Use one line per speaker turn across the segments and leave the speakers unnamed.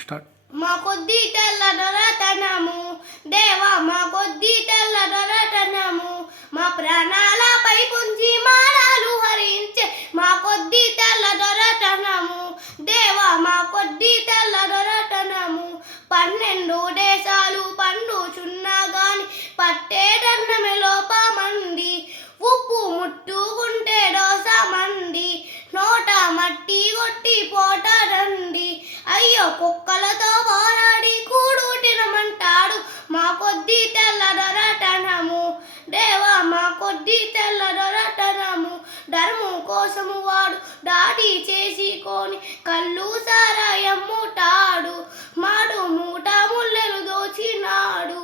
Start
మా కొద్ది తెల్ల దొరతనము దేవా మా కొద్ది తెల్ల దొరతనము మా ప్రాణాలపై పుంజి మారాలు హరించే మా కొద్ది తెల్ల దొరతనము దేవా మా కొద్ది తెల్ల దొరతనము పన్నెండు దేశాలు పండుచున్నా గాని పట్టేటన్నమే లోపమంది. ఉప్పు ముట్టుకుంటే దోస మంది నోట మట్టి కొట్టి పోటాడండి కుక్కలతో పోరాడి కూడు తినమంటాడు మా కొద్ది తెల్ల దొరటనము. దేవా మా కొద్ది తెల్ల దొరటనము. ధర్మం కోసము వాడు దాడి చేసి కొని కళ్ళు సారాయమ్ముటాడు మాడు మూట ముల్లెలు దోచినాడు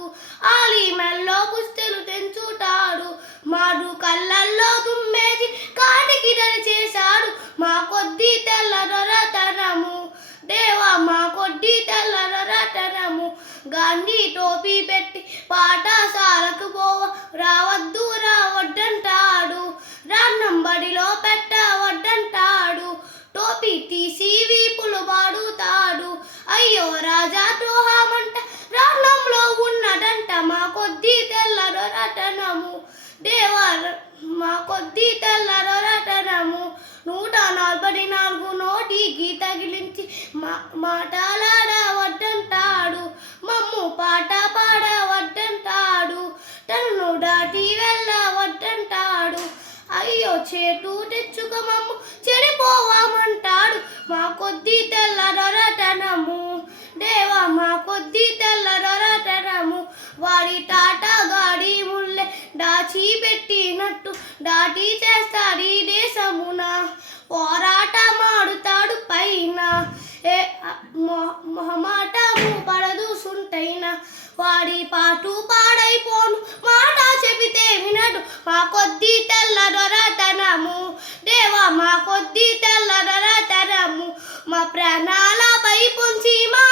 ఆలి మెల్లో పుస్తెలు తెంచుతాడు మాడు కళ్ళల్లో దుమ్మేసి కాటికి దరి చేశాడు మా కొద్ది తెల్ల దొరతనము దేవా మా కొద్ది తెల్ల దొరతనము గాంధీ టోపీ పెట్టి పాఠశాలకు పోవ రావద్దు రావద్దంటాడు. రాన్నం బడిలో పెట్టవద్దంటాడు. టోపీ తీసి వీపులు వాడుతాడు అయ్యో రాజా ద్రోహమంట రాన్నంలో ఉన్నదంట. మా కొద్ది తెల్లర రటనము. దేవర్ మా కొద్ది తెల్లర రటనము. నూట నలభై నాలుగు నోటికి తగిలించి మా మాటలాడ మమ్ము పాట పాడవద్దంటాడు తనను దాటి వెళ్ళవద్దంటాడు అయ్యో చేటు తెచ్చుక మమ్ము చెడిపోవామంటాడు. మా కొద్ది తెల్ల దొరతనము దేవా మా కొద్ది తెల్ల దొరతనము. వాడి టాటా గాడి ముల్లె దాచి పెట్టినట్టు దాటి చేస్తాడు ఈ దేశమున. పోరాటమాడుతాడు పైన. ఏ మొహమాటము పడదు సుంటైన వాడి పాటు మా కొద్ది తెల్ల దొరతనము దేవా మా కొద్ది తెల్ల దొరతనము మా ప్రాణాలపై మా